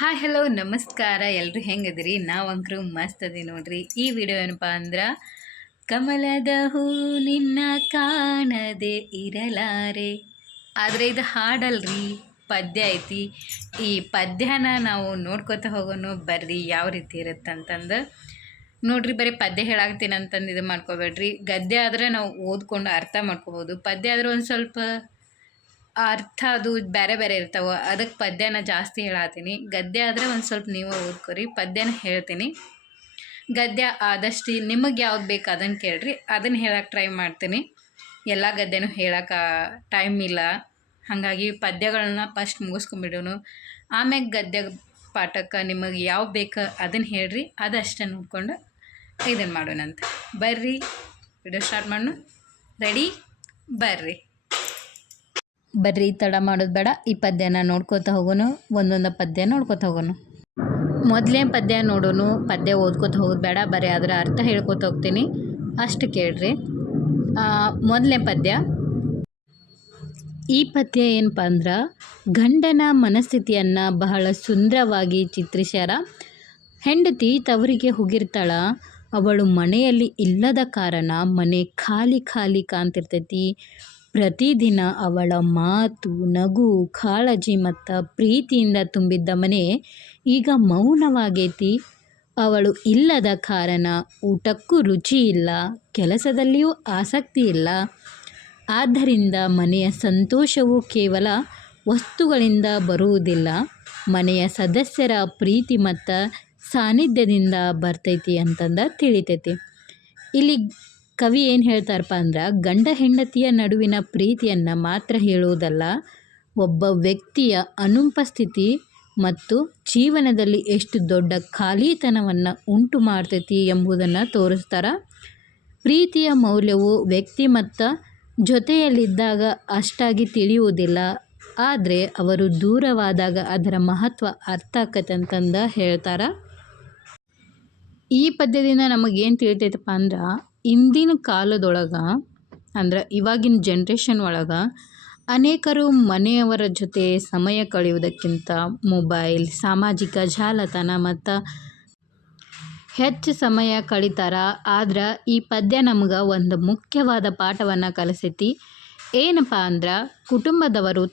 Hi hello ನಮಸ್ಕಾರ. ಎಲ್ಲರೂ ಹೆಂಗದಿರಿ? ನಾವು ಅಂಕರು ಮಸ್ತ್ ಅದಿ ನೋಡ್ರಿ. ಈ ವಿಡಿಯೋ ಏನಪ್ಪ ಅಂದ್ರೆ ಕಮಲದ ಹೂ ನಿನ್ನ ಕಾಣದೆ ಇರಲಾರೆ. ಆದರೆ ಇದು ಹಾಡಲ್ರಿ, ಪದ್ಯ ಐತಿ. ಈ ಪದ್ಯನ ನಾವು ನೋಡ್ಕೊತ ಹೋಗೋನು ಬರ್ರಿ ಯಾವ ರೀತಿ ಇರುತ್ತಂತಂದು ನೋಡ್ರಿ. ಬರೀ ಪದ್ಯ ಹೇಳಾಗ್ತೀನಿ ಅಂತಂದು ಇದು ಮಾಡ್ಕೋಬೇಡ್ರಿ. ಗದ್ಯ ಆದರೆ ನಾವು ಓದ್ಕೊಂಡು ಅರ್ಥ ಮಾಡ್ಕೋಬೋದು. ಪದ್ಯ ಆದರೆ ಒಂದು ಸ್ವಲ್ಪ ಅರ್ಥ ಅದು ಬೇರೆ ಬೇರೆ ಇರ್ತಾವೆ. ಅದಕ್ಕೆ ಪದ್ಯನ ಜಾಸ್ತಿ ಹೇಳತ್ತೀನಿ. ಗದ್ಯ ಆದರೆ ಒಂದು ಸ್ವಲ್ಪ ನೀವು ಓದ್ಕೊರಿ, ಪದ್ಯನ ಹೇಳ್ತೀನಿ. ಗದ್ಯ ಆದಷ್ಟು ನಿಮಗೆ ಯಾವ್ದು ಬೇಕು ಅದನ್ನು ಕೇಳ್ರಿ, ಅದನ್ನು ಹೇಳಕ್ಕೆ ಟ್ರೈ ಮಾಡ್ತೀನಿ. ಎಲ್ಲ ಗದ್ಯನೂ ಹೇಳಕ್ಕೆ ಟೈಮ್ ಇಲ್ಲ, ಹಾಗಾಗಿ ಪದ್ಯಗಳನ್ನ ಫಸ್ಟ್ ಮುಗಿಸ್ಕೊಂಬಿಡೋನು. ಆಮ್ಯಾಗ ಗದ್ಯ ಪಾಠಕ್ಕೆ ನಿಮಗೆ ಯಾವ ಬೇಕು ಅದನ್ನು ಹೇಳ್ರಿ, ಅದಷ್ಟೇ ನೋಡ್ಕೊಂಡು ಇದನ್ನು ಮಾಡೋಣಂತ. ಬರ್ರಿ ವಿಡಿಯೋ ಸ್ಟಾರ್ಟ್ ಮಾಡೋಣ. ರೆಡಿ? ಬರ್ರಿ ತಡ ಮಾಡೋದು ಬೇಡ. ಈ ಪದ್ಯನ ನೋಡ್ಕೋತ ಹೋಗೋನು, ಒಂದೊಂದು ಪದ್ಯ ನೋಡ್ಕೋತ ಹೋಗೋನು. ಮೊದಲೇ ಪದ್ಯ ನೋಡೋನು, ಪದ್ಯ ಓದ್ಕೋತ ಹೋಗೋದು ಬೇಡ, ಬರೀ ಅದರ ಅರ್ಥ ಹೇಳ್ಕೊತ ಹೋಗ್ತೀನಿ, ಅಷ್ಟು ಕೇಳ್ರಿ. ಮೊದಲನೇ ಪದ್ಯ. ಈ ಪದ್ಯ ಏನಪ್ಪ ಅಂದ್ರೆ ಗಂಡನ ಮನಸ್ಥಿತಿಯನ್ನು ಬಹಳ ಸುಂದರವಾಗಿ ಚಿತ್ರಿಸ್ಯಾರ. ಹೆಂಡತಿ ತವರಿಗೆ ಹೋಗಿರ್ತಾಳ, ಅವಳು ಮನೆಯಲ್ಲಿ ಇಲ್ಲದ ಕಾರಣ ಮನೆ ಖಾಲಿ ಖಾಲಿ ಕಾಣ್ತಿರ್ತೈತಿ. ಪ್ರತಿದಿನ ಅವಳ ಮಾತು, ನಗು, ಕಾಳಜಿ ಮತ್ತು ಪ್ರೀತಿಯಿಂದ ತುಂಬಿದ್ದ ಮನೆ ಈಗ ಮೌನವಾಗೈತಿ. ಅವಳು ಇಲ್ಲದ ಕಾರಣ ಊಟಕ್ಕೂ ರುಚಿ ಇಲ್ಲ, ಕೆಲಸದಲ್ಲಿಯೂ ಆಸಕ್ತಿ ಇಲ್ಲ. ಆದ್ದರಿಂದ ಮನೆಯ ಸಂತೋಷವು ಕೇವಲ ವಸ್ತುಗಳಿಂದ ಬರುವುದಿಲ್ಲ, ಮನೆಯ ಸದಸ್ಯರ ಪ್ರೀತಿ ಮತ್ತು ಸಾನ್ನಿಧ್ಯದಿಂದ ಬರ್ತೈತಿ ಅಂತಂದು ತಿಳಿತೈತಿ. ಇಲ್ಲಿ ಕವಿ ಏನು ಹೇಳ್ತಾರಪ್ಪ ಅಂದ್ರೆ, ಗಂಡ ಹೆಂಡತಿಯ ನಡುವಿನ ಪ್ರೀತಿಯನ್ನು ಮಾತ್ರ ಹೇಳುವುದಲ್ಲ, ಒಬ್ಬ ವ್ಯಕ್ತಿಯ ಅನುಪಸ್ಥಿತಿ ಮತ್ತು ಜೀವನದಲ್ಲಿ ಎಷ್ಟು ದೊಡ್ಡ ಖಾಲಿತನವನ್ನು ಉಂಟು ಮಾಡ್ತೈತಿ ಎಂಬುದನ್ನು ತೋರಿಸ್ತಾರೆ. ಪ್ರೀತಿಯ ಮೌಲ್ಯವು ವ್ಯಕ್ತಿ ಮತ್ತು ಜೊತೆಯಲ್ಲಿದ್ದಾಗ ಅಷ್ಟಾಗಿ ತಿಳಿಯುವುದಿಲ್ಲ, ಆದರೆ ಅವರು ದೂರವಾದಾಗ ಅದರ ಮಹತ್ವ ಅರ್ಥ ಆಕತ್ತೆ ಅಂತಂದು ಹೇಳ್ತಾರೆ. ಈ ಪದ್ಯದಿಂದ ನಮಗೇನು ತಿಳಿತೈತಪ್ಪ ಅಂದ್ರೆ, ಇಂದಿನ ಕಾಲದೊಳಗೆ ಅಂದ್ರೆ ಇವಾಗಿನ ಜನ್ರೇಷನ್ ಒಳಗೆ ಅನೇಕರು ಮನೆಯವರ ಜೊತೆ ಸಮಯ ಕಳೆಯುವುದಕ್ಕಿಂತ ಮೊಬೈಲ್, ಸಾಮಾಜಿಕ ಜಾಲತಾಣ ಮತ್ತು ಹೆಚ್ಚು ಸಮಯ ಕಳೀತಾರೆ. ಆದ್ರೆ ಈ ಪದ್ಯ ನಮ್ಗೆ ಒಂದು ಮುಖ್ಯವಾದ ಪಾಠವನ್ನು ಕಲಿಸೈತಿ. ಏನಪ್ಪ ಅಂದ್ರೆ, ಕುಟುಂಬದವರು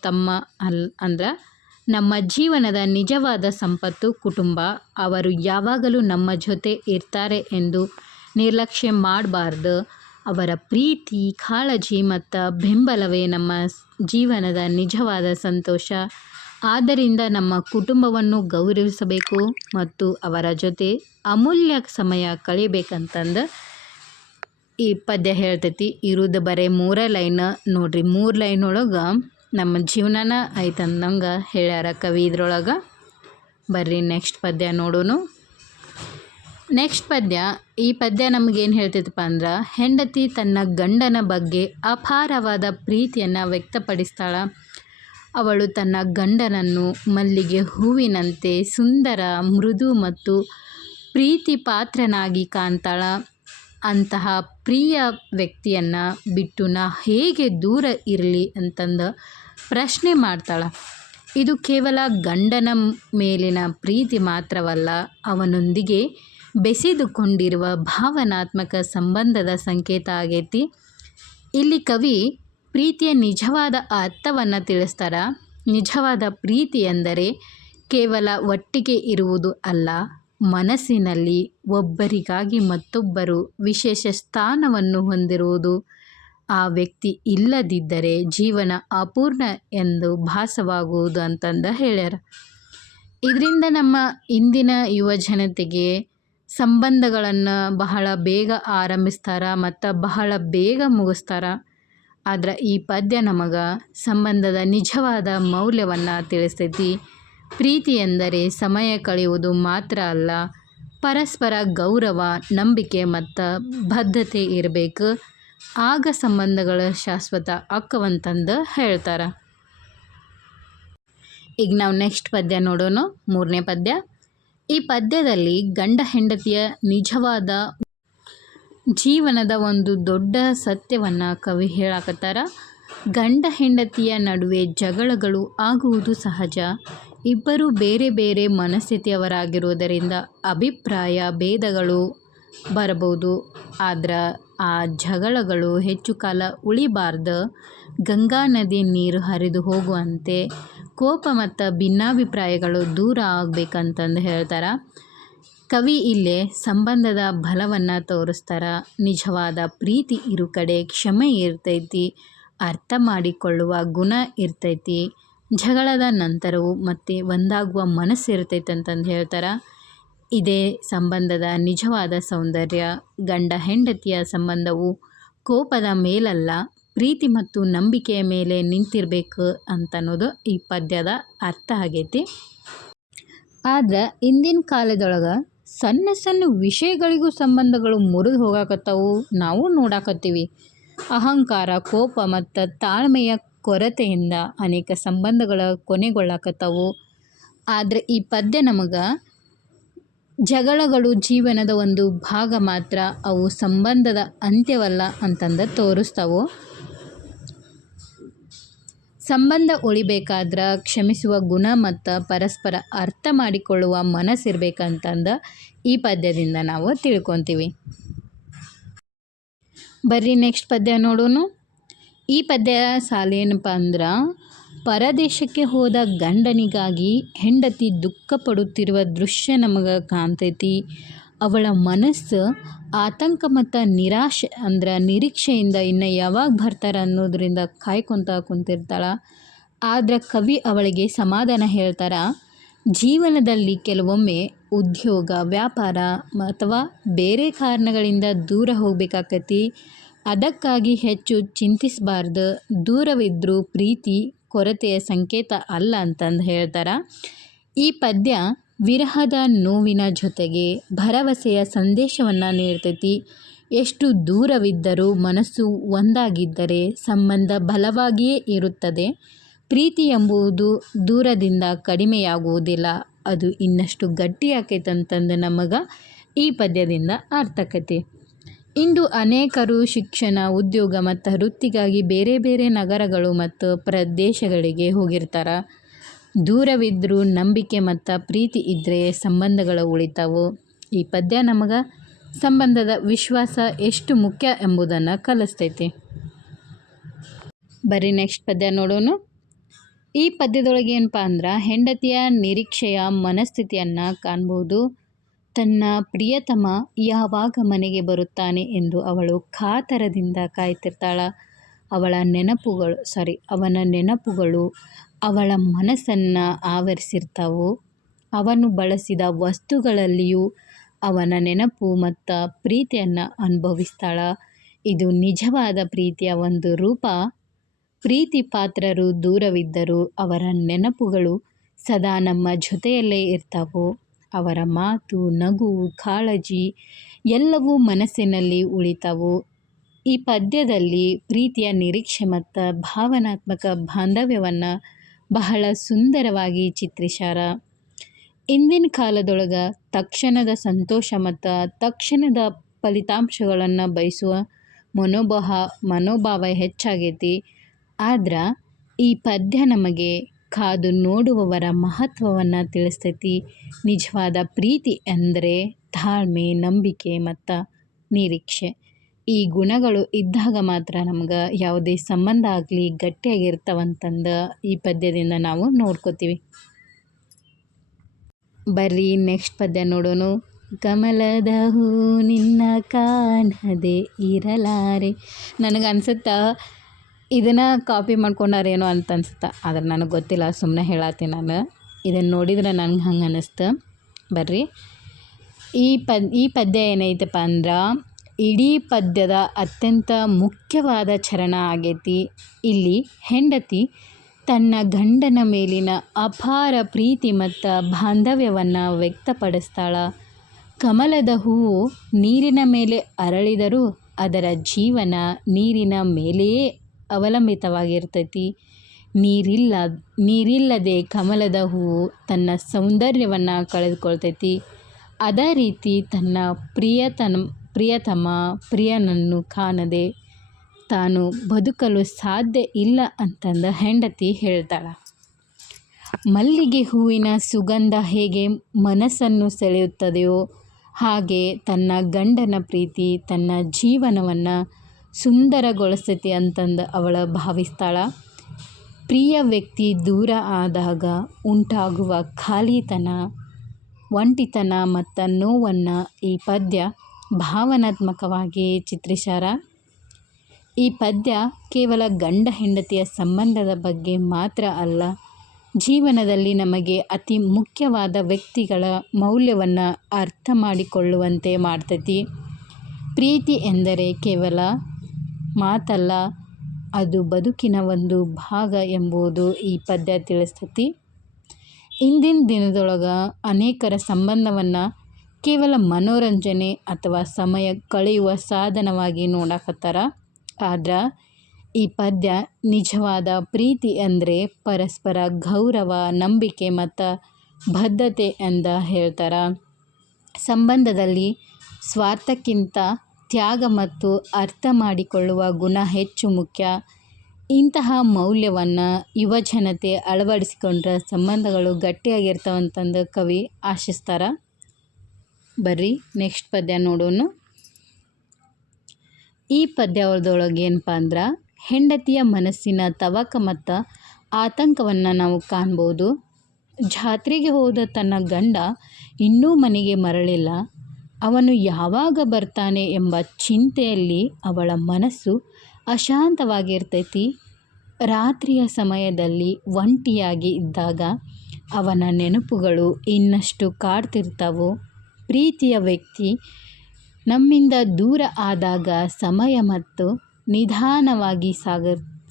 ನಮ್ಮ ಜೀವನದ ನಿಜವಾದ ಸಂಪತ್ತು ಕುಟುಂಬ. ಅವರು ಯಾವಾಗಲೂ ನಮ್ಮ ಜೊತೆ ಇರ್ತಾರೆ ಎಂದು ನಿರ್ಲಕ್ಷ್ಯ ಮಾಡಬಾರ್ದು. ಅವರ ಪ್ರೀತಿ, ಕಾಳಜಿ ಮತ್ತು ಬೆಂಬಲವೇ ನಮ್ಮ ಜೀವನದ ನಿಜವಾದ ಸಂತೋಷ. ಆದ್ದರಿಂದ ನಮ್ಮ ಕುಟುಂಬವನ್ನು ಗೌರವಿಸಬೇಕು ಮತ್ತು ಅವರ ಜೊತೆ ಅಮೂಲ್ಯ ಸಮಯ ಕಳಿಬೇಕಂತಂದು ಈ ಪದ್ಯ ಹೇಳ್ತೈತಿ. ಇರೋದು ಬರೀ 3 ಲೈನ್ ನೋಡ್ರಿ. 3 ಲೈನ್ ಒಳಗೆ ನಮ್ಮ ಜೀವನನ ಐತಂದಂಗೆ ಹೇಳ್ಯಾರ ಕವಿ ಇದ್ರೊಳಗೆ. ಬರ್ರಿ ನೆಕ್ಸ್ಟ್ ಪದ್ಯ ನೋಡೋನು. ನೆಕ್ಸ್ಟ್ ಪದ್ಯ. ಈ ಪದ್ಯ ನಮಗೇನು ಹೇಳ್ತೈತಪ್ಪ ಅಂದ್ರೆ, ಹೆಂಡತಿ ತನ್ನ ಗಂಡನ ಬಗ್ಗೆ ಅಪಾರವಾದ ಪ್ರೀತಿಯನ್ನು ವ್ಯಕ್ತಪಡಿಸ್ತಾಳೆ. ಅವಳು ತನ್ನ ಗಂಡನನ್ನು ಮಲ್ಲಿಗೆ ಹೂವಿನಂತೆ ಸುಂದರ, ಮೃದು ಮತ್ತು ಪ್ರೀತಿ ಪಾತ್ರನಾಗಿ ಕಾಣ್ತಾಳೆ. ಅಂತಹ ಪ್ರಿಯ ವ್ಯಕ್ತಿಯನ್ನು ಬಿಟ್ಟು ನಾ ಹೇಗೆ ದೂರ ಇರಲಿ ಅಂತಂದು ಪ್ರಶ್ನೆ ಮಾಡ್ತಾಳೆ. ಇದು ಕೇವಲ ಗಂಡನ ಮೇಲಿನ ಪ್ರೀತಿ ಮಾತ್ರವಲ್ಲ, ಅವನೊಂದಿಗೆ ಬೆಸೆದುಕೊಂಡಿರುವ ಭಾವನಾತ್ಮಕ ಸಂಬಂಧದ ಸಂಕೇತ ಆಗೈತಿ. ಇಲ್ಲಿ ಕವಿ ಪ್ರೀತಿಯ ನಿಜವಾದ ಅರ್ಥವನ್ನು ತಿಳಿಸ್ತಾರೆ. ನಿಜವಾದ ಪ್ರೀತಿ ಎಂದರೆ ಕೇವಲ ಒಟ್ಟಿಗೆ ಇರುವುದು ಅಲ್ಲ, ಮನಸ್ಸಿನಲ್ಲಿ ಒಬ್ಬರಿಗಾಗಿ ಮತ್ತೊಬ್ಬರು ವಿಶೇಷ ಸ್ಥಾನವನ್ನು ಹೊಂದಿರುವುದು. ಆ ವ್ಯಕ್ತಿ ಇಲ್ಲದಿದ್ದರೆ ಜೀವನ ಅಪೂರ್ಣ ಎಂದು ಭಾಸವಾಗುವುದು ಅಂತಂದು ಹೇಳ್ಯಾರ. ಇದರಿಂದ ನಮ್ಮ ಇಂದಿನ ಯುವ ಜನತೆಗೆ ಸಂಬಂಧಗಳನ್ನು ಬಹಳ ಬೇಗ ಆರಂಭಿಸ್ತಾರೆ ಮತ್ತು ಬಹಳ ಬೇಗ ಮುಗಿಸ್ತಾರೆ. ಆದರೆ ಈ ಪದ್ಯ ನಮಗೆ ಸಂಬಂಧದ ನಿಜವಾದ ಮೌಲ್ಯವನ್ನು ತಿಳಿಸ್ತೈತಿ. ಪ್ರೀತಿ ಎಂದರೆ ಸಮಯ ಕಳೆಯುವುದು ಮಾತ್ರ ಅಲ್ಲ, ಪರಸ್ಪರ ಗೌರವ, ನಂಬಿಕೆ ಮತ್ತು ಬದ್ಧತೆ ಇರಬೇಕು. ಆಗ ಸಂಬಂಧಗಳು ಶಾಶ್ವತ ಅಕ್ಕವಂತಂದು ಹೇಳ್ತಾರೆ. ಈಗ ನಾವು ನೆಕ್ಸ್ಟ್ ಪದ್ಯ ನೋಡೋಣ. 3ನೇ ಪದ್ಯ. ಈ ಪದ್ಯದಲ್ಲಿ ಗಂಡ ಹೆಂಡತಿಯ ನಿಜವಾದ ಜೀವನದ ಒಂದು ದೊಡ್ಡ ಸತ್ಯವನ್ನು ಕವಿ ಹೇಳಕತ್ತಾರ. ಗಂಡ ಹೆಂಡತಿಯ ನಡುವೆ ಜಗಳಗಳು ಆಗುವುದು ಸಹಜ. ಇಬ್ಬರು ಬೇರೆ ಬೇರೆ ಮನಸ್ಥಿತಿಯವರಾಗಿರುವುದರಿಂದ ಅಭಿಪ್ರಾಯ ಭೇದಗಳು ಬರಬಹುದು. ಆದ್ರೆ ಆ ಜಗಳಗಳು ಹೆಚ್ಚು ಕಾಲ ಉಳಿಬಾರ್ದು. ಗಂಗಾ ನದಿ ನೀರು ಹರಿದು ಹೋಗುವಂತೆ ಕೋಪ ಮತ್ತು ಭಿನ್ನಾಭಿಪ್ರಾಯಗಳು ದೂರ ಆಗ್ಬೇಕಂತಂದು ಹೇಳ್ತಾರೆ. ಕವಿ ಇಲ್ಲೇ ಸಂಬಂಧದ ಬಲವನ್ನು ತೋರಿಸ್ತಾರೆ. ನಿಜವಾದ ಪ್ರೀತಿ ಇರು ಕಡೆ ಕ್ಷಮೆ ಇರ್ತೈತಿ, ಅರ್ಥ ಮಾಡಿಕೊಳ್ಳುವ ಗುಣ ಇರ್ತೈತಿ, ಜಗಳದ ನಂತರವೂ ಮತ್ತೆ ಒಂದಾಗುವ ಮನಸ್ಸು ಇರ್ತೈತೆ ಅಂತಂದು ಹೇಳ್ತಾರೆ. ಇದೇ ಸಂಬಂಧದ ನಿಜವಾದ ಸೌಂದರ್ಯ. ಗಂಡ ಹೆಂಡತಿಯ ಸಂಬಂಧವು ಕೋಪದ ಮೇಲಲ್ಲ, ಪ್ರೀತಿ ಮತ್ತು ನಂಬಿಕೆಯ ಮೇಲೆ ನಿಂತಿರಬೇಕು ಅಂತನ್ನೋದು ಈ ಪದ್ಯದ ಅರ್ಥ ಆಗೈತಿ. ಆದ್ರೆ ಇಂದಿನ ಕಾಲದೊಳಗೆ ಸಣ್ಣ ಸಣ್ಣ ವಿಷಯಗಳಿಗೂ ಸಂಬಂಧಗಳು ಮುರಿದು ಹೋಗಾಕತ್ತಾವು, ನಾವು ನೋಡಾಕತ್ತೀವಿ. ಅಹಂಕಾರ, ಕೋಪ ಮತ್ತು ತಾಳ್ಮೆಯ ಕೊರತೆಯಿಂದ ಅನೇಕ ಸಂಬಂಧಗಳ ಕೊನೆಗೊಳ್ಳಾಕತ್ತಾವು. ಆದರೆ ಈ ಪದ್ಯ ನಮಗೆ ಜಗಳಗಳು ಜೀವನದ ಒಂದು ಭಾಗ ಮಾತ್ರ, ಅವು ಸಂಬಂಧದ ಅಂತ್ಯವಲ್ಲ ಅಂತಂದು ತೋರಿಸ್ತಾವು. ಸಂಬಂಧ ಉಳಿಬೇಕಾದ್ರೆ ಕ್ಷಮಿಸುವ ಗುಣ ಮತ್ತು ಪರಸ್ಪರ ಅರ್ಥ ಮಾಡಿಕೊಳ್ಳುವ ಮನಸ್ಸಿರ್ಬೇಕಂತಂದು ಈ ಪದ್ಯದಿಂದ ನಾವು ತಿಳ್ಕೊತೀವಿ. ಬರ್ರಿ ನೆಕ್ಸ್ಟ್ ಪದ್ಯ ನೋಡೋಣ. ಈ ಪದ್ಯ ಸಾಲೇನಪ್ಪ ಅಂದ್ರೆ, ಪರದೇಶಕ್ಕೆ ಹೋದ ಗಂಡನಿಗಾಗಿ ಹೆಂಡತಿ ದುಃಖ ಪಡುತ್ತಿರುವ ದೃಶ್ಯ ನಮಗೆ ಕಾಣ್ತೈತಿ. ಅವಳ ಮನಸ್ಸು ಆತಂಕ ಮತ್ತು ನಿರಾಶೆ ಅಂದ್ರೆ ನಿರೀಕ್ಷೆಯಿಂದ ಇನ್ನು ಯಾವಾಗ ಬರ್ತಾರೆ ಅನ್ನೋದ್ರಿಂದ ಕಾಯ್ಕೊತ ಕುಂತಿರ್ತಾಳೆ. ಆದ್ರೆ ಕವಿ ಅವಳಿಗೆ ಸಮಾಧಾನ ಹೇಳ್ತಾರೆ. ಜೀವನದಲ್ಲಿ ಕೆಲವೊಮ್ಮೆ ಉದ್ಯೋಗ, ವ್ಯಾಪಾರ ಅಥವಾ ಬೇರೆ ಕಾರಣಗಳಿಂದ ದೂರ ಹೋಗಬೇಕಾಕತಿ. ಅದಕ್ಕಾಗಿ ಹೆಚ್ಚು ಚಿಂತಿಸಬಾರ್ದು. ದೂರವಿದ್ದರೂ ಪ್ರೀತಿ ಕೊರತೆಯ ಸಂಕೇತ ಅಲ್ಲ ಅಂತಂದು ಹೇಳ್ತಾರೆ. ಈ ಪದ್ಯ ವಿರಹದ ನೋವಿನ ಜೊತೆಗೆ ಭರವಸೆಯ ಸಂದೇಶವನ್ನು ನೀಡ್ತೈತಿ. ಎಷ್ಟು ದೂರವಿದ್ದರೂ ಮನಸ್ಸು ಒಂದಾಗಿದ್ದರೆ ಸಂಬಂಧ ಬಲವಾಗಿಯೇ ಇರುತ್ತದೆ. ಪ್ರೀತಿ ಎಂಬುದು ದೂರದಿಂದ ಕಡಿಮೆಯಾಗುವುದಿಲ್ಲ, ಅದು ಇನ್ನಷ್ಟು ಗಟ್ಟಿಯಾಕೈತಂತಂದು ನಮಗೆ ಈ ಪದ್ಯದಿಂದ ಅರ್ಥಕತೆ. ಇಂದು ಅನೇಕರು ಶಿಕ್ಷಣ, ಉದ್ಯೋಗ ಮತ್ತು ವೃತ್ತಿಗಾಗಿ ಬೇರೆ ಬೇರೆ ನಗರಗಳು ಮತ್ತು ಪ್ರದೇಶಗಳಿಗೆ ಹೋಗಿರ್ತಾರೆ. ದೂರವಿದ್ದರೂ ನಂಬಿಕೆ ಮತ್ತು ಪ್ರೀತಿ ಇದ್ದರೆ ಸಂಬಂಧಗಳು ಉಳಿತಾವು. ಈ ಪದ್ಯ ನಮಗೆ ಸಂಬಂಧದ ವಿಶ್ವಾಸ ಎಷ್ಟು ಮುಖ್ಯ ಎಂಬುದನ್ನು ಕಲಿಸ್ತೈತಿ. ಬರ್ರಿ ನೆಕ್ಸ್ಟ್ ಪದ್ಯ ನೋಡೋಣ. ಈ ಪದ್ಯದೊಳಗೆ ಏನಪ್ಪ ಅಂದ್ರೆ, ಹೆಂಡತಿಯ ನಿರೀಕ್ಷೆಯ ಮನಸ್ಥಿತಿಯನ್ನು ಕಾಣ್ಬೋದು. ತನ್ನ ಪ್ರಿಯತಮ ಯಾವಾಗ ಮನೆಗೆ ಬರುತ್ತಾನೆ ಎಂದು ಅವಳು ಕಾತರದಿಂದ ಕಾಯ್ತಿರ್ತಾಳೆ. ಅವನ ನೆನಪುಗಳು ಅವಳ ಮನಸ್ಸನ್ನು ಆವರಿಸಿರ್ತಾವು. ಅವನು ಬಳಸಿದ ವಸ್ತುಗಳಲ್ಲಿಯೂ ಅವನ ನೆನಪು ಮತ್ತು ಪ್ರೀತಿಯನ್ನು ಅನುಭವಿಸ್ತಾಳೆ. ಇದು ನಿಜವಾದ ಪ್ರೀತಿಯ ಒಂದು ರೂಪ. ಪ್ರೀತಿ ಪಾತ್ರರು ದೂರವಿದ್ದರೂ ಅವರ ನೆನಪುಗಳು ಸದಾ ನಮ್ಮ ಜೊತೆಯಲ್ಲೇ ಇರ್ತಾವು. ಅವರ ಮಾತು, ನಗು, ಕಾಳಜಿ ಎಲ್ಲವೂ ಮನಸ್ಸಿನಲ್ಲಿ ಉಳಿತಾವು. ಈ ಪದ್ಯದಲ್ಲಿ ಪ್ರೀತಿಯ ನಿರೀಕ್ಷೆ ಮತ್ತು ಭಾವನಾತ್ಮಕ ಬಾಂಧವ್ಯವನ್ನು ಬಹಳ ಸುಂದರವಾಗಿ ಚಿತ್ರಿಸ್ಯಾರ. ಇಂದಿನ ಕಾಲದೊಳಗೆ ತಕ್ಷಣದ ಸಂತೋಷ ಮತ್ತು ತಕ್ಷಣದ ಫಲಿತಾಂಶಗಳನ್ನು ಬಯಸುವ ಮನೋಭಾವ ಹೆಚ್ಚಾಗೈತಿ. ಆದ್ರೆ ಈ ಪದ್ಯ ನಮಗೆ ಕಾದು ನೋಡುವವರ ಮಹತ್ವವನ್ನು ತಿಳಿಸ್ತೈತಿ. ನಿಜವಾದ ಪ್ರೀತಿ ಎಂದರೆ ತಾಳ್ಮೆ, ನಂಬಿಕೆ ಮತ್ತು ನಿರೀಕ್ಷೆ. ಈ ಗುಣಗಳು ಇದ್ದಾಗ ಮಾತ್ರ ನಮ್ಗೆ ಯಾವುದೇ ಸಂಬಂಧ ಆಗಲಿ ಗಟ್ಟಿಯಾಗಿರ್ತಾವಂತಂದು ಈ ಪದ್ಯದಿಂದ ನಾವು ನೋಡ್ಕೋತೀವಿ. ಬರ್ರಿ ನೆಕ್ಸ್ಟ್ ಪದ್ಯ ನೋಡೋಣ. ಕಮಲದ ಹೂ ನಿನ್ನ ಕಾಣದೆ ಇರಲಾರೆ. ನನಗೆ ಅನ್ಸುತ್ತಾ ಇದನ್ನು ಕಾಪಿ ಮಾಡ್ಕೊಂಡಾರೇನೋ ಅಂತ ಅನ್ಸುತ್ತಾ, ಆದ್ರೆ ನನಗೆ ಗೊತ್ತಿಲ್ಲ, ಸುಮ್ಮನೆ ಹೇಳತ್ತೀನಿ ನಾನು. ಇದನ್ನು ನೋಡಿದ್ರೆ ನನಗೆ ಹಂಗೆ ಅನ್ನಿಸ್ತು. ಬರ್ರಿ ಈ ಪದ್ಯ ಏನೈತಪ್ಪ ಅಂದ್ರೆ, ಇಡೀ ಪದ್ಯದ ಅತ್ಯಂತ ಮುಖ್ಯವಾದ ಚರಣ ಆಗೈತಿ. ಇಲ್ಲಿ ಹೆಂಡತಿ ತನ್ನ ಗಂಡನ ಮೇಲಿನ ಅಪಾರ ಪ್ರೀತಿ ಮತ್ತು ಬಾಂಧವ್ಯವನ್ನು ವ್ಯಕ್ತಪಡಿಸ್ತಾಳೆ. ಕಮಲದ ಹೂವು ನೀರಿನ ಮೇಲೆ ಅರಳಿದರೂ ಅದರ ಜೀವನ ನೀರಿನ ಮೇಲೆಯೇ ಅವಲಂಬಿತವಾಗಿರ್ತೈತಿ. ನೀರಿಲ್ಲದೆ ಕಮಲದ ಹೂವು ತನ್ನ ಸೌಂದರ್ಯವನ್ನು ಕಳೆದುಕೊಳ್ತೈತಿ. ಅದೇ ರೀತಿ ತನ್ನ ಪ್ರಿಯನನ್ನು ಕಾಣದೆ ತಾನು ಬದುಕಲು ಸಾಧ್ಯ ಇಲ್ಲ ಅಂತಂದು ಹೆಂಡತಿ ಹೇಳ್ತಾಳೆ. ಮಲ್ಲಿಗೆ ಹೂವಿನ ಸುಗಂಧ ಹೇಗೆ ಮನಸ್ಸನ್ನು ಸೆಳೆಯುತ್ತದೆಯೋ ಹಾಗೆ ತನ್ನ ಗಂಡನ ಪ್ರೀತಿ ತನ್ನ ಜೀವನವನ್ನು ಸುಂದರಗೊಳಿಸ್ತೈತಿ ಅಂತಂದು ಅವಳು ಭಾವಿಸ್ತಾಳ. ಪ್ರಿಯ ವ್ಯಕ್ತಿ ದೂರ ಆದಾಗ ಉಂಟಾಗುವ ಖಾಲಿತನ, ಒಂಟಿತನ ಮತ್ತು ನೋವನ್ನು ಈ ಪದ್ಯ ಭಾವನಾತ್ಮಕವಾಗಿ ಚಿತ್ರಿಸ್ಯಾರ. ಈ ಪದ್ಯ ಕೇವಲ ಗಂಡ ಹೆಂಡತಿಯ ಸಂಬಂಧದ ಬಗ್ಗೆ ಮಾತ್ರ ಅಲ್ಲ, ಜೀವನದಲ್ಲಿ ನಮಗೆ ಅತಿ ಮುಖ್ಯವಾದ ವ್ಯಕ್ತಿಗಳ ಮೌಲ್ಯವನ್ನು ಅರ್ಥ ಮಾಡಿಕೊಳ್ಳುವಂತೆ ಮಾಡ್ತೈತಿ. ಪ್ರೀತಿ ಎಂದರೆ ಕೇವಲ ಮಾತಲ್ಲ, ಅದು ಬದುಕಿನ ಒಂದು ಭಾಗ ಎಂಬುದು ಈ ಪದ್ಯ ತಿಳಿಸ್ತೈತಿ. ಇಂದಿನ ದಿನದೊಳಗೆ ಅನೇಕರ ಸಂಬಂಧವನ್ನು ಕೇವಲ ಮನೋರಂಜನೆ ಅಥವಾ ಸಮಯ ಕಳೆಯುವ ಸಾಧನವಾಗಿ ನೋಡಕತ್ತಾರ. ಆದ್ರೆ ಈ ಪದ್ಯ ನಿಜವಾದ ಪ್ರೀತಿ ಅಂದರೆ ಪರಸ್ಪರ ಗೌರವ, ನಂಬಿಕೆ ಮತ್ತು ಬದ್ಧತೆ ಎಂದು ಹೇಳ್ತಾರೆ. ಸಂಬಂಧದಲ್ಲಿ ಸ್ವಾರ್ಥಕ್ಕಿಂತ ತ್ಯಾಗ ಮತ್ತು ಅರ್ಥ ಮಾಡಿಕೊಳ್ಳುವ ಗುಣ ಹೆಚ್ಚು ಮುಖ್ಯ. ಇಂತಹ ಮೌಲ್ಯವನ್ನು ಯುವಜನತೆ ಅಳವಡಿಸಿಕೊಂಡ್ರೆ ಸಂಬಂಧಗಳು ಗಟ್ಟಿಯಾಗಿರ್ತಾವಂತಂದು ಕವಿ ಆಶಿಸ್ತಾರೆ. ಬರ್ರಿ ನೆಕ್ಸ್ಟ್ ಪದ್ಯ ನೋಡೋಣ. ಈ ಪದ್ಯದೊಳಗೆ ಏನಪ್ಪ ಅಂದ್ರೆ ಹೆಂಡತಿಯ ಮನಸ್ಸಿನ ತವಕ ಮತ್ತು ಆತಂಕವನ್ನು ನಾವು ಕಾಣ್ಬೋದು. ಜಾತ್ರೆಗೆ ಹೋದ ತನ್ನ ಗಂಡ ಇನ್ನೂ ಮನೆಗೆ ಮರಳಿಲ್ಲ, ಅವನು ಯಾವಾಗ ಬರ್ತಾನೆ ಎಂಬ ಚಿಂತೆಯಲ್ಲಿ ಅವಳ ಮನಸ್ಸು ಅಶಾಂತವಾಗಿರ್ತೈತಿ. ರಾತ್ರಿಯ ಸಮಯದಲ್ಲಿ ಒಂಟಿಯಾಗಿ ಇದ್ದಾಗ ಅವನ ನೆನಪುಗಳು ಇನ್ನಷ್ಟು ಕಾಡ್ತಿರ್ತಾವು. ಪ್ರೀತಿಯ ವ್ಯಕ್ತಿ ನಮ್ಮಿಂದ ದೂರ ಆದಾಗ ಸಮಯ ಮತ್ತು ನಿಧಾನವಾಗಿ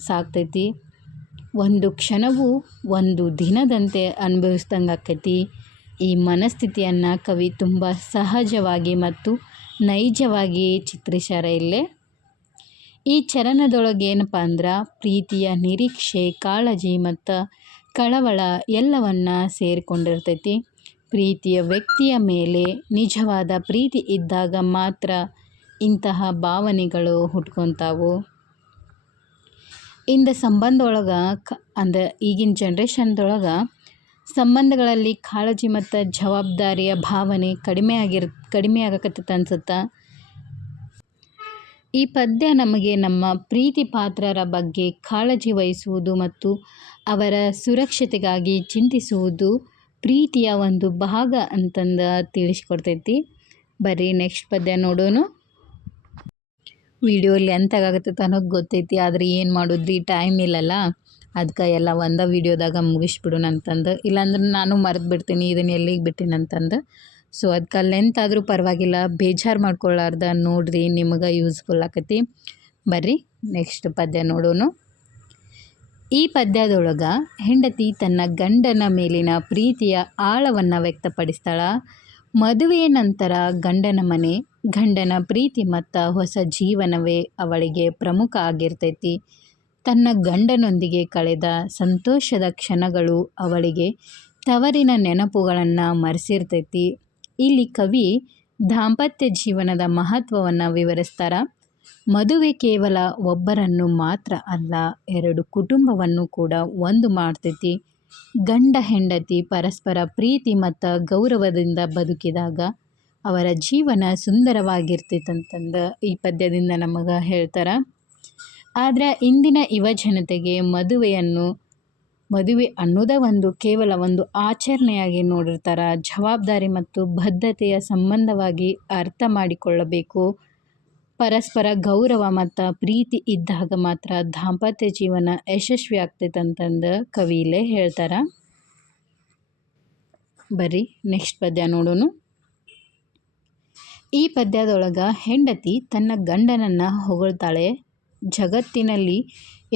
ಸಾಗ್ತೈತಿ. ಒಂದು ಕ್ಷಣವೂ ಒಂದು ದಿನದಂತೆ ಅನುಭವಿಸ್ದಂಗೆ ಆಕೈತಿ. ಈ ಮನಸ್ಥಿತಿಯನ್ನು ಕವಿ ತುಂಬ ಸಹಜವಾಗಿ ಮತ್ತು ನೈಜವಾಗಿ ಚಿತ್ರಿಸ್ಯಾರ. ಇಲ್ಲೇ ಈ ಚರಣದೊಳಗೆ ಏನಪ್ಪ ಅಂದ್ರೆ ಪ್ರೀತಿಯ ನಿರೀಕ್ಷೆ, ಕಾಳಜಿ ಮತ್ತು ಕಳವಳ ಎಲ್ಲವನ್ನ ಸೇರಿಕೊಂಡಿರ್ತೈತಿ. ಪ್ರೀತಿಯ ವ್ಯಕ್ತಿಯ ಮೇಲೆ ನಿಜವಾದ ಪ್ರೀತಿ ಇದ್ದಾಗ ಮಾತ್ರ ಇಂತಹ ಭಾವನೆಗಳು ಹುಟ್ಕೊತಾವು. ಇಂದ ಸಂಬಂಧ ಒಳಗೆ ಅಂದ್ರೆ ಈಗಿನ ಜನ್ರೇಷನ್ದೊಳಗೆ ಸಂಬಂಧಗಳಲ್ಲಿ ಕಾಳಜಿ ಮತ್ತು ಜವಾಬ್ದಾರಿಯ ಭಾವನೆ ಕಡಿಮೆ ಆಗಕತ್ತೈತೆ ಅನ್ಸುತ್ತೆ. ಈ ಪದ್ಯ ನಮಗೆ ನಮ್ಮ ಪ್ರೀತಿ ಪಾತ್ರರ ಬಗ್ಗೆ ಕಾಳಜಿ ವಹಿಸುವುದು ಮತ್ತು ಅವರ ಸುರಕ್ಷತೆಗಾಗಿ ಚಿಂತಿಸುವುದು ಪ್ರೀತಿಯ ಒಂದು ಭಾಗ ಅಂತಂದು ತಿಳಿಸ್ಕೊಡ್ತೈತಿ. ಬರ್ರಿ ನೆಕ್ಸ್ಟ್ ಪದ್ಯ ನೋಡೋಣ. ವಿಡಿಯೋ ಲೆಂತ್ ಆಗತ್ತೈತೆ ಅನ್ನೋದು ಗೊತ್ತೈತಿ, ಆದರೆ ಏನು ಮಾಡೋದ್ರಿ, ಟೈಮ್ ಇಲ್ಲಲ್ಲ, ಅದಕ್ಕೆ ಎಲ್ಲ ಒಂದೇ ವೀಡಿಯೋದಾಗ ಮುಗಿಸ್ಬಿಡೋಣ ಅಂತಂದು. ಇಲ್ಲಾಂದ್ರೆ ನಾನು ಮರೆತು ಬಿಡ್ತೀನಿ ಇದನ್ನು ಎಲ್ಲಿಗೆ ಬಿಟ್ಟಿನಿ ಅಂತಂದು. ಸೊ ಅದಕ್ಕೆ ಲೆಂತ್ ಆದರೂ ಪರವಾಗಿಲ್ಲ, ಬೇಜಾರು ಮಾಡ್ಕೊಳ್ಳಾರ್ದ ನೋಡ್ರಿ, ನಿಮಗೆ ಯೂಸ್ಫುಲ್ ಆಕತಿ. ಬರ್ರಿ ನೆಕ್ಸ್ಟ್ ಪದ್ಯ ನೋಡೋಣ. ಈ ಪದ್ಯದೊಳಗೆ ಹೆಂಡತಿ ತನ್ನ ಗಂಡನ ಮೇಲಿನ ಪ್ರೀತಿಯ ಆಳವನ್ನು ವ್ಯಕ್ತಪಡಿಸ್ತಾಳ. ಮದುವೆಯ ನಂತರ ಗಂಡನ ಮನೆ, ಗಂಡನ ಪ್ರೀತಿ ಮತ್ತು ಹೊಸ ಜೀವನವೇ ಅವಳಿಗೆ ಪ್ರಮುಖ ಆಗಿರ್ತೈತಿ. ತನ್ನ ಗಂಡನೊಂದಿಗೆ ಕಳೆದ ಸಂತೋಷದ ಕ್ಷಣಗಳು ಅವಳಿಗೆ ತವರಿನ ನೆನಪುಗಳನ್ನು ಮರೆಸಿರ್ತೈತಿ. ಇಲ್ಲಿ ಕವಿ ದಾಂಪತ್ಯ ಜೀವನದ ಮಹತ್ವವನ್ನು ವಿವರಿಸ್ತಾರ. ಮದುವೆ ಕೇವಲ ಒಬ್ಬರನ್ನು ಮಾತ್ರ ಅಲ್ಲ, ಎರಡು ಕುಟುಂಬವನ್ನು ಕೂಡ ಒಂದು ಮಾಡ್ತೈತಿ. ಗಂಡ ಹೆಂಡತಿ ಪರಸ್ಪರ ಪ್ರೀತಿ ಮತ್ತು ಗೌರವದಿಂದ ಬದುಕಿದಾಗ ಅವರ ಜೀವನ ಸುಂದರವಾಗಿರ್ತೈತಂತಂದು ಈ ಪದ್ಯದಿಂದ ನಮಗೆ ಹೇಳ್ತಾರೆ. ಆದರೆ ಇಂದಿನ ಯುವಜನತೆಗೆ ಮದುವೆ ಅನ್ನೋದೇ ಕೇವಲ ಒಂದು ಆಚರಣೆಯಾಗಿ ನೋಡಿರ್ತಾರೆ. ಜವಾಬ್ದಾರಿ ಮತ್ತು ಬದ್ಧತೆಯ ಸಂಬಂಧವಾಗಿ ಅರ್ಥ ಮಾಡಿಕೊಳ್ಳಬೇಕು. ಪರಸ್ಪರ ಗೌರವ ಮತ್ತು ಪ್ರೀತಿ ಇದ್ದಾಗ ಮಾತ್ರ ದಾಂಪತ್ಯ ಜೀವನ ಯಶಸ್ವಿ ಆಗ್ತೈತೆ ಅಂತಂದು ಕವಿಲೇ ಹೇಳ್ತಾರೆ. ಬರ್ರಿ ನೆಕ್ಸ್ಟ್ ಪದ್ಯ ನೋಡೋಣ. ಈ ಪದ್ಯದೊಳಗೆ ಹೆಂಡತಿ ತನ್ನ ಗಂಡನನ್ನು ಹೊಗಳ್ತಾಳೆ. ಜಗತ್ತಿನಲ್ಲಿ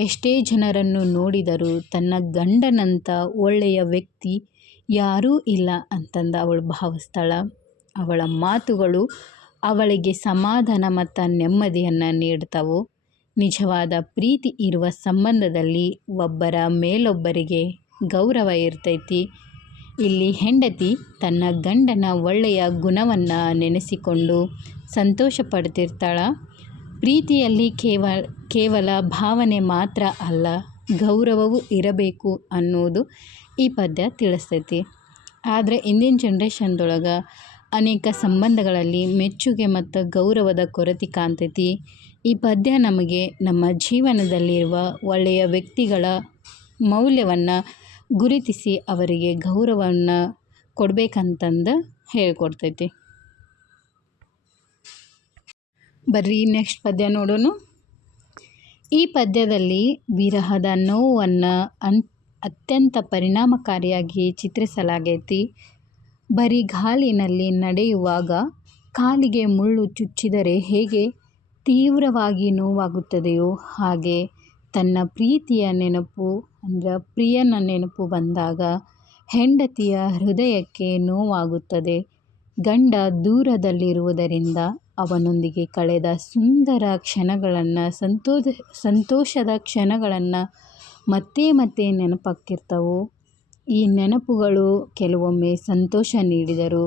ಎಷ್ಟೇ ಜನರನ್ನು ನೋಡಿದರೂ ತನ್ನ ಗಂಡನಂಥ ಒಳ್ಳೆಯ ವ್ಯಕ್ತಿ ಯಾರೂ ಇಲ್ಲ ಅಂತಂದು ಅವಳು ಭಾವಿಸ್ತಾಳ. ಅವಳ ಮಾತುಗಳು ಅವಳಿಗೆ ಸಮಾಧಾನ ಮತ್ತು ನೆಮ್ಮದಿಯನ್ನು ನೀಡ್ತಾವು. ನಿಜವಾದ ಪ್ರೀತಿ ಇರುವ ಸಂಬಂಧದಲ್ಲಿ ಒಬ್ಬರ ಮೇಲೊಬ್ಬರಿಗೆ ಗೌರವ ಇರ್ತೈತಿ. ಇಲ್ಲಿ ಹೆಂಡತಿ ತನ್ನ ಗಂಡನ ಒಳ್ಳೆಯ ಗುಣವನ್ನು ನೆನೆಸಿಕೊಂಡು ಸಂತೋಷ ಪಡ್ತಿರ್ತಾಳ. ಪ್ರೀತಿಯಲ್ಲಿ ಕೇವಲ ಭಾವನೆ ಮಾತ್ರ ಅಲ್ಲ, ಗೌರವವೂ ಇರಬೇಕು ಅನ್ನೋದು ಈ ಪದ್ಯ ತಿಳಿಸ್ತೈತಿ. ಆದರೆ ಇಂದಿನ ಜನ್ರೇಷನ್ದೊಳಗೆ ಅನೇಕ ಸಂಬಂಧಗಳಲ್ಲಿ ಮೆಚ್ಚುಗೆ ಮತ್ತು ಗೌರವದ ಕೊರತೆ ಕಾಣ್ತೈತಿ. ಈ ಪದ್ಯ ನಮಗೆ ನಮ್ಮ ಜೀವನದಲ್ಲಿರುವ ಒಳ್ಳೆಯ ವ್ಯಕ್ತಿಗಳ ಮೌಲ್ಯವನ್ನು ಗುರುತಿಸಿ ಅವರಿಗೆ ಗೌರವವನ್ನು ಕೊಡಬೇಕಂತಂದು ಹೇಳ್ಕೊಡ್ತೈತಿ. ಬರ್ರಿ ನೆಕ್ಸ್ಟ್ ಪದ್ಯ ನೋಡೋಣ. ಈ ಪದ್ಯದಲ್ಲಿ ವಿರಹದ ನೋವನ್ನು ಅತ್ಯಂತ ಪರಿಣಾಮಕಾರಿಯಾಗಿ ಚಿತ್ರಿಸಲಾಗೈತಿ. ಬರಿಗಾಲಿನಲ್ಲಿ ನಡೆಯುವಾಗ ಕಾಲಿಗೆ ಮುಳ್ಳು ಚುಚ್ಚಿದರೆ ಹೇಗೆ ತೀವ್ರವಾಗಿ ನೋವಾಗುತ್ತದೆಯೋ ಹಾಗೆ ತನ್ನ ಪ್ರೀತಿಯ ನೆನಪು ಪ್ರಿಯನ ನೆನಪು ಬಂದಾಗ ಹೆಂಡತಿಯ ಹೃದಯಕ್ಕೆ ನೋವಾಗುತ್ತದೆ. ಗಂಡ ದೂರದಲ್ಲಿರುವುದರಿಂದ ಅವನೊಂದಿಗೆ ಕಳೆದ ಸುಂದರ ಕ್ಷಣಗಳನ್ನು ಸಂತೋಷದ ಕ್ಷಣಗಳನ್ನು ಮತ್ತೆ ಮತ್ತೆ ನೆನಪಾಗ್ತಿರ್ತವೆ. ಈ ನೆನಪುಗಳು ಕೆಲವೊಮ್ಮೆ ಸಂತೋಷ ನೀಡಿದರೂ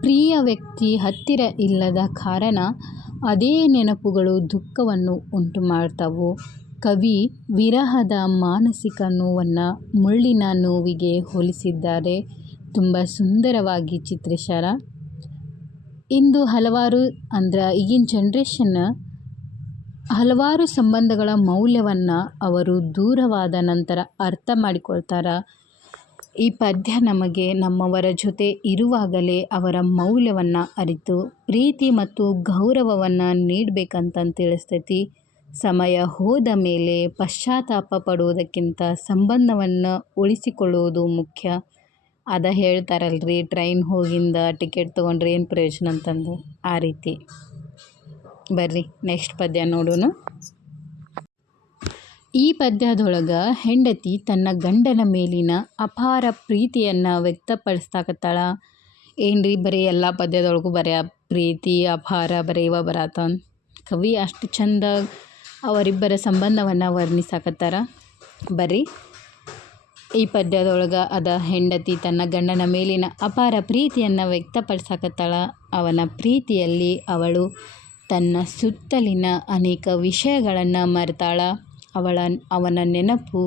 ಪ್ರಿಯ ವ್ಯಕ್ತಿ ಹತ್ತಿರ ಇಲ್ಲದ ಕಾರಣ ಅದೇ ನೆನಪುಗಳು ದುಃಖವನ್ನು ಉಂಟು ಮಾಡ್ತವೆ. ಕವಿ ವಿರಹದ ಮಾನಸಿಕ ನೋವನ್ನು ಮುಳ್ಳಿನ ನೋವಿಗೆ ಹೋಲಿಸಿದ್ದಾರೆ. ತುಂಬ ಸುಂದರವಾಗಿ ಚಿತ್ರಿಸ್ಯಾರ. ಇಂದು ಈಗಿನ ಜನ್ರೇಷನ್ ಹಲವಾರು ಸಂಬಂಧಗಳ ಮೌಲ್ಯವನ್ನು ಅವರು ದೂರವಾದ ನಂತರ ಅರ್ಥ ಮಾಡಿಕೊಳ್ತಾರೆ. ಈ ಪದ್ಯ ನಮಗೆ ನಮ್ಮವರ ಜೊತೆ ಇರುವಾಗಲೇ ಅವರ ಮೌಲ್ಯವನ್ನು ಅರಿತು ಪ್ರೀತಿ ಮತ್ತು ಗೌರವವನ್ನು ನೀಡಬೇಕಂತ ತಿಳಿಸ್ತೈತಿ. ಸಮಯ ಹೋದ ಮೇಲೆ ಪಶ್ಚಾತ್ತಾಪ ಪಡುವುದಕ್ಕಿಂತ ಸಂಬಂಧವನ್ನು ಉಳಿಸಿಕೊಳ್ಳುವುದು ಮುಖ್ಯ. ಅದ ಹೇಳ್ತಾರಲ್ರಿ, ಟ್ರೈನ್ ಹೋಗಿಂದ ಟಿಕೆಟ್ ತೊಗೊಂಡ್ರೆ ಏನು ಪ್ರಯೋಜನ ಅಂತಂದು, ಆ ರೀತಿ. ಬರ್ರಿ ನೆಕ್ಸ್ಟ್ ಪದ್ಯ ನೋಡೋಣ. ಈ ಪದ್ಯದೊಳಗೆ ಹೆಂಡತಿ ತನ್ನ ಗಂಡನ ಮೇಲಿನ ಅಪಾರ ಪ್ರೀತಿಯನ್ನು ವ್ಯಕ್ತಪಡಿಸ್ತಾಕತ್ತಾಳ. ಏನ್ರಿ ಬರೀ ಎಲ್ಲ ಪದ್ಯದೊಳಗೂ ಪ್ರೀತಿ ಅಪಾರ ಬರೆಯುವ ಬರಾತ. ಕವಿ ಅಷ್ಟು ಚಂದ ಅವರಿಬ್ಬರ ಸಂಬಂಧವನ್ನು ವರ್ಣಿಸಾಕತ್ತಾರ. ಬರ್ರಿ ಈ ಪದ್ಯದೊಳಗೆ ಹೆಂಡತಿ ತನ್ನ ಗಂಡನ ಮೇಲಿನ ಅಪಾರ ಪ್ರೀತಿಯನ್ನು ವ್ಯಕ್ತಪಡಿಸಾಕತ್ತಾಳ. ಅವನ ಪ್ರೀತಿಯಲ್ಲಿ ಅವಳು ತನ್ನ ಸುತ್ತಲಿನ ಅನೇಕ ವಿಷಯಗಳನ್ನು ಮರೆತಾಳ. ಅವನ ನೆನಪು,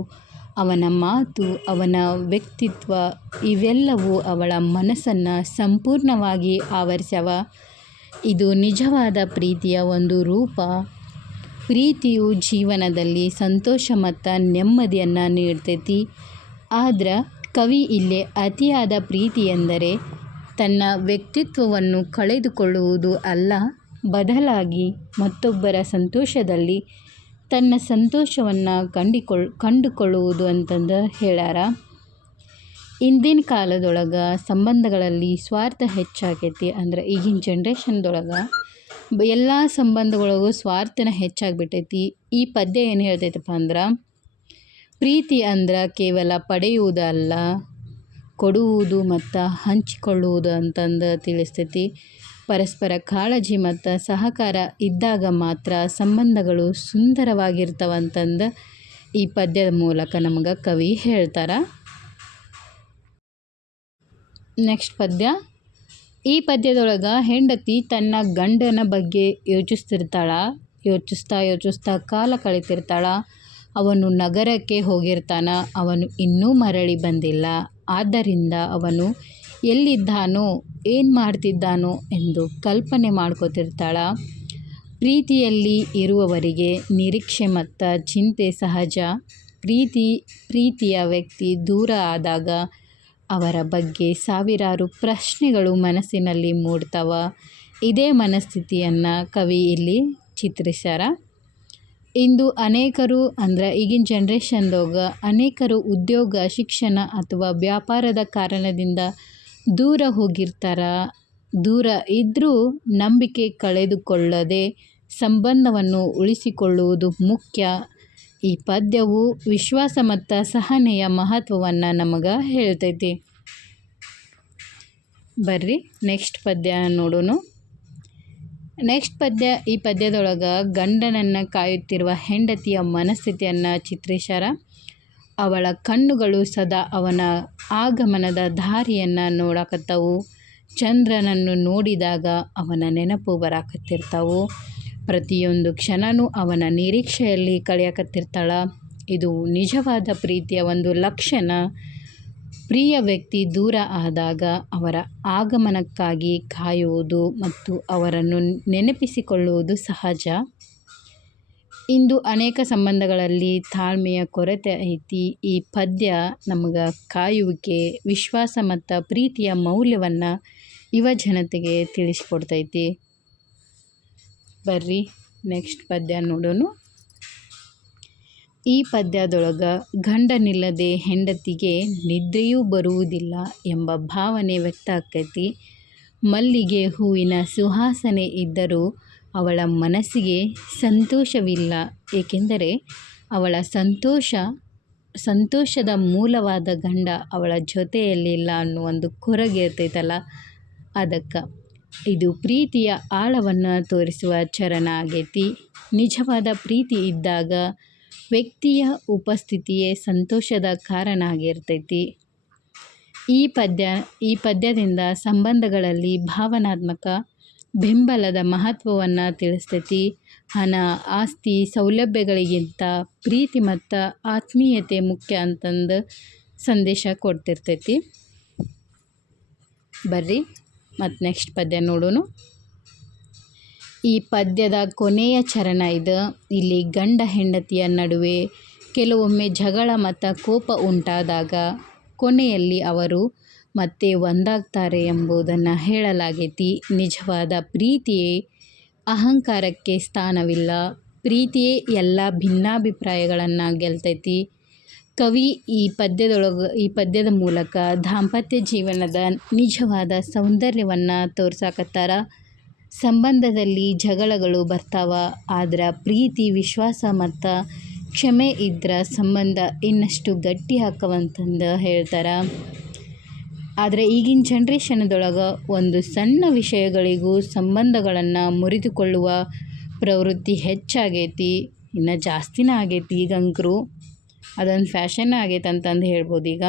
ಅವನ ಮಾತು, ಅವನ ವ್ಯಕ್ತಿತ್ವ ಇವೆಲ್ಲವೂ ಅವಳ ಮನಸ್ಸನ್ನು ಸಂಪೂರ್ಣವಾಗಿ ಆವರಿಸ್ಯಾವ. ಇದು ನಿಜವಾದ ಪ್ರೀತಿಯ ಒಂದು ರೂಪ. ಪ್ರೀತಿಯು ಜೀವನದಲ್ಲಿ ಸಂತೋಷ ಮತ್ತು ನೆಮ್ಮದಿಯನ್ನು ನೀಡ್ತೈತಿ. ಆದ್ರೆ ಕವಿ ಇಲ್ಲಿ ಅತಿಯಾದ ಪ್ರೀತಿ ಎಂದರೆ ತನ್ನ ವ್ಯಕ್ತಿತ್ವವನ್ನು ಕಳೆದುಕೊಳ್ಳುವುದು ಅಲ್ಲ, ಬದಲಾಗಿ ಮತ್ತೊಬ್ಬರ ಸಂತೋಷದಲ್ಲಿ ತನ್ನ ಸಂತೋಷವನ್ನು ಕಂಡುಕೊಳ್ಳುವುದು ಅಂತಂದು ಹೇಳ್ಯಾರ. ಇಂದಿನ ಕಾಲದೊಳಗೆ ಸಂಬಂಧಗಳಲ್ಲಿ ಸ್ವಾರ್ಥ ಹೆಚ್ಚಾಗೈತಿ. ಈಗಿನ ಜನ್ರೇಷನ್ದೊಳಗೆ ಎಲ್ಲ ಸಂಬಂಧಗಳಿಗೂ ಸ್ವಾರ್ಥನ ಹೆಚ್ಚಾಗಿಬಿಟ್ಟೈತಿ. ಈ ಪದ್ಯ ಏನು ಹೇಳ್ತೈತಪ್ಪ ಪ್ರೀತಿ ಕೇವಲ ಪಡೆಯುವುದು ಅಲ್ಲ, ಕೊಡುವುದು ಮತ್ತು ಹಂಚಿಕೊಳ್ಳುವುದು ಅಂತಂದು ತಿಳಿಸ್ತೈತಿ. ಪರಸ್ಪರ ಕಾಳಜಿ ಮತ್ತು ಸಹಕಾರ ಇದ್ದಾಗ ಮಾತ್ರ ಸಂಬಂಧಗಳು ಸುಂದರವಾಗಿರ್ತಾವಂತಂದು ಈ ಪದ್ಯದ ಮೂಲಕ ನಮಗೆ ಕವಿ ಹೇಳ್ತಾರೆ. ನೆಕ್ಸ್ಟ್ ಪದ್ಯ. ಈ ಪದ್ಯದೊಳಗೆ ಹೆಂಡತಿ ತನ್ನ ಗಂಡನ ಬಗ್ಗೆ ಯೋಚಿಸ್ತಾ ಕಾಲ ಕಳೀತಿರ್ತಾಳ. ಅವನು ನಗರಕ್ಕೆ ಹೋಗಿರ್ತಾನ, ಅವನು ಇನ್ನೂ ಮರಳಿ ಬಂದಿಲ್ಲ. ಆದ್ದರಿಂದ ಅವನು ಎಲ್ಲಿದ್ದಾನೋ ಏನು ಮಾಡ್ತಿದ್ದಾನೋ ಎಂದು ಕಲ್ಪನೆ ಮಾಡ್ಕೋತಿರ್ತಾಳ. ಪ್ರೀತಿಯಲ್ಲಿ ಇರುವವರಿಗೆ ನಿರೀಕ್ಷೆ ಮತ್ತು ಚಿಂತೆ ಸಹಜ. ಪ್ರೀತಿಯ ವ್ಯಕ್ತಿ ದೂರ ಆದಾಗ ಅವರ ಬಗ್ಗೆ ಸಾವಿರಾರು ಪ್ರಶ್ನೆಗಳು ಮನಸ್ಸಿನಲ್ಲಿ ಮೂಡ್ತಾವ. ಇದೇ ಮನಸ್ಥಿತಿಯನ್ನು ಕವಿ ಇಲ್ಲಿ ಚಿತ್ರಿಸ್ಯಾರ. ಇಂದು ಅನೇಕರು ಈಗಿನ ಜನ್ರೇಷನ್ದಾಗ ಅನೇಕರು ಉದ್ಯೋಗ, ಶಿಕ್ಷಣ ಅಥವಾ ವ್ಯಾಪಾರದ ಕಾರಣದಿಂದ ದೂರ ಹೋಗಿರ್ತಾರ. ದೂರ ಇದ್ದರೂ ನಂಬಿಕೆ ಕಳೆದುಕೊಳ್ಳದೆ ಸಂಬಂಧವನ್ನು ಉಳಿಸಿಕೊಳ್ಳುವುದು ಮುಖ್ಯ. ಈ ಪದ್ಯವು ವಿಶ್ವಾಸ ಮತ್ತು ಸಹನೆಯ ಮಹತ್ವವನ್ನು ನಮಗೆ ಹೇಳ್ತೈತಿ. ಬರ್ರಿ ನೆಕ್ಸ್ಟ್ ಪದ್ಯ ನೋಡೋಣ. ನೆಕ್ಸ್ಟ್ ಪದ್ಯ. ಈ ಪದ್ಯದೊಳಗೆ ಗಂಡನನ್ನು ಕಾಯುತ್ತಿರುವ ಹೆಂಡತಿಯ ಮನಸ್ಥಿತಿಯನ್ನು ಚಿತ್ರಿಸ್ಯಾರ. ಅವಳ ಕಣ್ಣುಗಳು ಸದಾ ಅವನ ಆಗಮನದ ದಾರಿಯನ್ನು ನೋಡಕತ್ತವು. ಚಂದ್ರನನ್ನು ನೋಡಿದಾಗ ಅವನ ನೆನಪು ಬರಾಕತ್ತಿರ್ತಾವು. ಪ್ರತಿಯೊಂದು ಕ್ಷಣವೂ ಅವನ ನಿರೀಕ್ಷೆಯಲ್ಲಿ ಕಳೆಯಕತ್ತಿರ್ತಾಳ. ಇದು ನಿಜವಾದ ಪ್ರೀತಿಯ ಒಂದು ಲಕ್ಷಣ. ಪ್ರಿಯ ವ್ಯಕ್ತಿ ದೂರ ಆದಾಗ ಅವರ ಆಗಮನಕ್ಕಾಗಿ ಕಾಯುವುದು ಮತ್ತು ಅವರನ್ನು ನೆನಪಿಸಿಕೊಳ್ಳುವುದು ಸಹಜ. ಇಂದು ಅನೇಕ ಸಂಬಂಧಗಳಲ್ಲಿ ತಾಳ್ಮೆಯ ಕೊರತೆ ಐತಿ. ಈ ಪದ್ಯ ನಮಗೆ ಕಾಯುವಿಕೆ, ವಿಶ್ವಾಸ ಮತ್ತು ಪ್ರೀತಿಯ ಮೌಲ್ಯವನ್ನು ಯುವ ಜನತೆಗೆ ತಿಳಿಸಿಕೊಡ್ತೈತಿ. ಬರ್ರಿ ನೆಕ್ಸ್ಟ್ ಪದ್ಯ ನೋಡೋಣ. ಈ ಪದ್ಯದೊಳಗೆ ಗಂಡನಿಲ್ಲದೆ ಹೆಂಡತಿಗೆ ನಿದ್ರೆಯೂ ಬರುವುದಿಲ್ಲ ಎಂಬ ಭಾವನೆ ವ್ಯಕ್ತ ಆಕೈತಿ. ಮಲ್ಲಿಗೆ ಹೂವಿನ ಸುವಾಸನೆ ಇದ್ದರೂ ಅವಳ ಮನಸ್ಸಿಗೆ ಸಂತೋಷವಿಲ್ಲ, ಏಕೆಂದರೆ ಅವಳ ಸಂತೋಷದ ಮೂಲವಾದ ಗಂಡ ಅವಳ ಜೊತೆಯಲ್ಲಿಲ್ಲ ಅನ್ನೋ ಒಂದು ಕೊರಗೆ ಇರ್ತೈತಲ್ಲ, ಅದಕ್ಕೆ ಇದು ಪ್ರೀತಿಯ ಆಳವನ್ನು ತೋರಿಸುವ ಚರಣ ಆಗೈತಿ. ನಿಜವಾದ ಪ್ರೀತಿ ಇದ್ದಾಗ ವ್ಯಕ್ತಿಯ ಉಪಸ್ಥಿತಿಯೇ ಸಂತೋಷದ ಕಾರಣ ಆಗಿರ್ತೈತಿ. ಈ ಪದ್ಯದಿಂದ ಸಂಬಂಧಗಳಲ್ಲಿ ಭಾವನಾತ್ಮಕ ಬೆಂಬಲದ ಮಹತ್ವವನ್ನು ತಿಳಿಸ್ತೈತಿ. ಹಣ, ಆಸ್ತಿ, ಸೌಲಭ್ಯಗಳಿಗಿಂತ ಪ್ರೀತಿ ಮತ್ತು ಆತ್ಮೀಯತೆ ಮುಖ್ಯ ಅಂತಂದು ಸಂದೇಶ ಕೊಡ್ತಿರ್ತೈತಿ. ಬರ್ರಿ ಮತ್ತು ನೆಕ್ಸ್ಟ್ ಪದ್ಯ ನೋಡೋಣ. ಈ ಪದ್ಯದ ಕೊನೆಯ ಚರಣ ಇದು. ಇಲ್ಲಿ ಗಂಡ ಹೆಂಡತಿಯ ನಡುವೆ ಕೆಲವೊಮ್ಮೆ ಜಗಳ ಮತ್ತು ಕೋಪ ಉಂಟಾದಾಗ ಕೊನೆಯಲ್ಲಿ ಅವರು ಮತ್ತೆ ಒಂದಾಗ್ತಾರೆ ಎಂಬುದನ್ನು ಹೇಳಲಾಗೈತಿ. ನಿಜವಾದ ಪ್ರೀತಿಯೇ ಅಹಂಕಾರಕ್ಕೆ ಸ್ಥಾನವಿಲ್ಲ. ಪ್ರೀತಿಯೇ ಎಲ್ಲ ಭಿನ್ನಾಭಿಪ್ರಾಯಗಳನ್ನು ಗೆಲ್ತೈತಿ. ಕವಿ ಈ ಪದ್ಯದ ಮೂಲಕ ದಾಂಪತ್ಯ ಜೀವನದ ನಿಜವಾದ ಸೌಂದರ್ಯವನ್ನು ತೋರ್ಸಾಕತ್ತಾರ. ಸಂಬಂಧದಲ್ಲಿ ಜಗಳಗಳು ಬರ್ತಾವ, ಆದ್ರೆ ಪ್ರೀತಿ, ವಿಶ್ವಾಸ ಮತ್ತು ಕ್ಷಮೆ ಇದ್ರೆ ಸಂಬಂಧ ಇನ್ನಷ್ಟು ಗಟ್ಟಿ ಹಾಕವಂತಂದು ಹೇಳ್ತಾರೆ. ಆದರೆ ಈಗಿನ ಜನ್ರೇಷನ್ದೊಳಗೆ ಒಂದು ಸಣ್ಣ ವಿಷಯಗಳಿಗೂ ಸಂಬಂಧಗಳನ್ನು ಮುರಿದುಕೊಳ್ಳುವ ಪ್ರವೃತ್ತಿ ಹೆಚ್ಚಾಗೈತಿ. ಇನ್ನು ಜಾಸ್ತಿನೇ ಆಗೈತಿ ಈಗಂಕರು. ಅದೊಂದು ಫ್ಯಾಷನ್ ಆಗೈತೆ ಅಂತಂದು ಹೇಳ್ಬೋದು ಈಗ.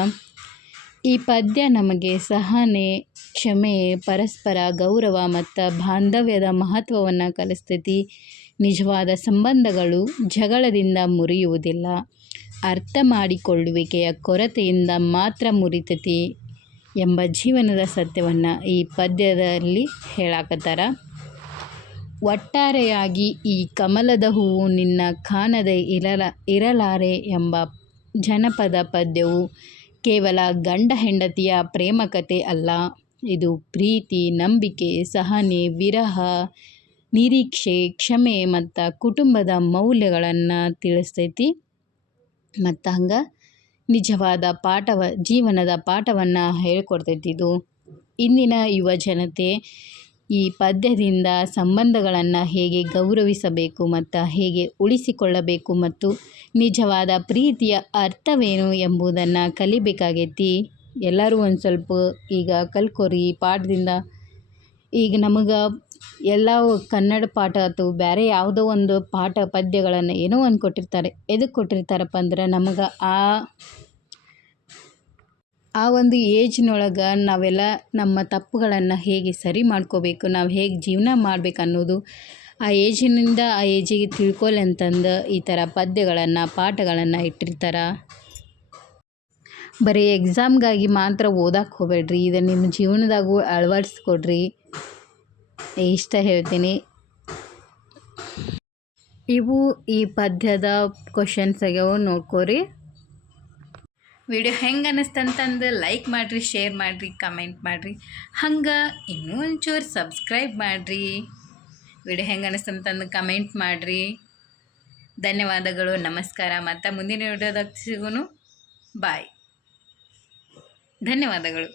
ಈ ಪದ್ಯ ನಮಗೆ ಸಹನೆ, ಕ್ಷಮೆ, ಪರಸ್ಪರ ಗೌರವ ಮತ್ತು ಬಾಂಧವ್ಯದ ಮಹತ್ವವನ್ನು ಕಲಿಸ್ತೈತಿ. ನಿಜವಾದ ಸಂಬಂಧಗಳು ಜಗಳದಿಂದ ಮುರಿಯುವುದಿಲ್ಲ, ಅರ್ಥ ಮಾಡಿಕೊಳ್ಳುವಿಕೆಯ ಕೊರತೆಯಿಂದ ಮಾತ್ರ ಮುರಿತೈತಿ ಎಂಬ ಜೀವನದ ಸತ್ಯವನ್ನು ಈ ಪದ್ಯದಲ್ಲಿ ಹೇಳಾಕತ್ತಾರ. ಒಟ್ಟಾರೆಯಾಗಿ ಈ ಕಮಲದ ಹೂವು ನಿನ್ನ ಕಾಣದೆ ಇರಲಾರೆ ಎಂಬ ಜನಪದ ಪದ್ಯವು ಕೇವಲ ಗಂಡ ಹೆಂಡತಿಯ ಪ್ರೇಮ ಕಥೆ ಅಲ್ಲ. ಇದು ಪ್ರೀತಿ, ನಂಬಿಕೆ, ಸಹನೆ, ವಿರಹ, ನಿರೀಕ್ಷೆ, ಕ್ಷಮೆ ಮತ್ತು ಕುಟುಂಬದ ಮೌಲ್ಯಗಳನ್ನು ತಿಳಿಸ್ತೈತಿ. ಮತ್ತು ಹಂಗೆ ನಿಜವಾದ ಜೀವನದ ಪಾಠವನ್ನು ಹೇಳ್ಕೊಡ್ತೈತಿ ಇದು. ಇಂದಿನ ಯುವ ಜನತೆ ಈ ಪದ್ಯದಿಂದ ಸಂಬಂಧಗಳನ್ನು ಹೇಗೆ ಗೌರವಿಸಬೇಕು ಮತ್ತು ಹೇಗೆ ಉಳಿಸಿಕೊಳ್ಳಬೇಕು ಮತ್ತು ನಿಜವಾದ ಪ್ರೀತಿಯ ಅರ್ಥವೇನು ಎಂಬುದನ್ನು ಕಲಿಬೇಕಾಗೈತಿ. ಎಲ್ಲರೂ ಒಂದು ಸ್ವಲ್ಪ ಈಗ ಕಲ್ಕೋರಿ ಪಾಠದಿಂದ. ಈಗ ನಮಗೆ ಎಲ್ಲ ಕನ್ನಡ ಪಾಠ ಅಥವಾ ಬೇರೆ ಯಾವುದೋ ಒಂದು ಪಾಠ ಪದ್ಯಗಳನ್ನು ಏನೋ ಒಂದು ಕೊಟ್ಟಿರ್ತಾರೆ. ಎದಕ್ಕೆ ಕೊಟ್ಟಿರ್ತಾರಪ್ಪ ಅಂದ್ರೆ ನಮಗೆ ಆ ಒಂದು ಏಜ್ನೊಳಗೆ ನಾವೆಲ್ಲ ನಮ್ಮ ತಪ್ಪುಗಳನ್ನು ಹೇಗೆ ಸರಿ ಮಾಡ್ಕೋಬೇಕು, ನಾವು ಹೇಗೆ ಜೀವನ ಮಾಡ್ಬೇಕು ಅನ್ನೋದು ಆ ಏಜಿನಿಂದ ಆ ಏಜಿಗೆ ತಿಳ್ಕೊಳ್ಳಿ ಅಂತಂದು ಈ ಥರ ಪದ್ಯಗಳನ್ನು, ಪಾಠಗಳನ್ನು ಇಟ್ಟಿರ್ತಾರೆ. ಬರೀ ಎಕ್ಸಾಮ್ಗಾಗಿ ಮಾತ್ರ ಓದಕ್ಕೆ ಹೋಗಬೇಡ್ರಿ, ಇದನ್ನು ನಿಮ್ಮ ಜೀವನದಾಗೂ ಅಳವಡಿಸ್ಕೊಡ್ರಿ. ಇಷ್ಟ ಹೇಳ್ತೀನಿ. ಇವು ಈ ಪದ್ಯದ ಕ್ವಶನ್ಸ್ ಆಗ್ಯಾವ, ನೋಡ್ಕೋರಿ. ವಿಡಿಯೋ ಹೆಂಗೆ ಅನ್ನಿಸ್ತಂತಂದು ಲೈಕ್ ಮಾಡಿರಿ, ಶೇರ್ ಮಾಡಿರಿ, ಕಮೆಂಟ್ ಮಾಡಿರಿ. ಹಂಗೆ ಇನ್ನೂ ಒಂಚೂರು ಸಬ್ಸ್ಕ್ರೈಬ್ ಮಾಡಿರಿ. ವಿಡಿಯೋ ಹೆಂಗೆ ಅನ್ನಿಸ್ತಂತಂದು ಕಮೆಂಟ್ ಮಾಡಿರಿ. ಧನ್ಯವಾದಗಳು, ನಮಸ್ಕಾರ. ಮತ್ತು ಮುಂದಿನ ವಿಡಿಯೋದಾಗ ಸಿಗೋನು. ಬಾಯ್. ಧನ್ಯವಾದಗಳು.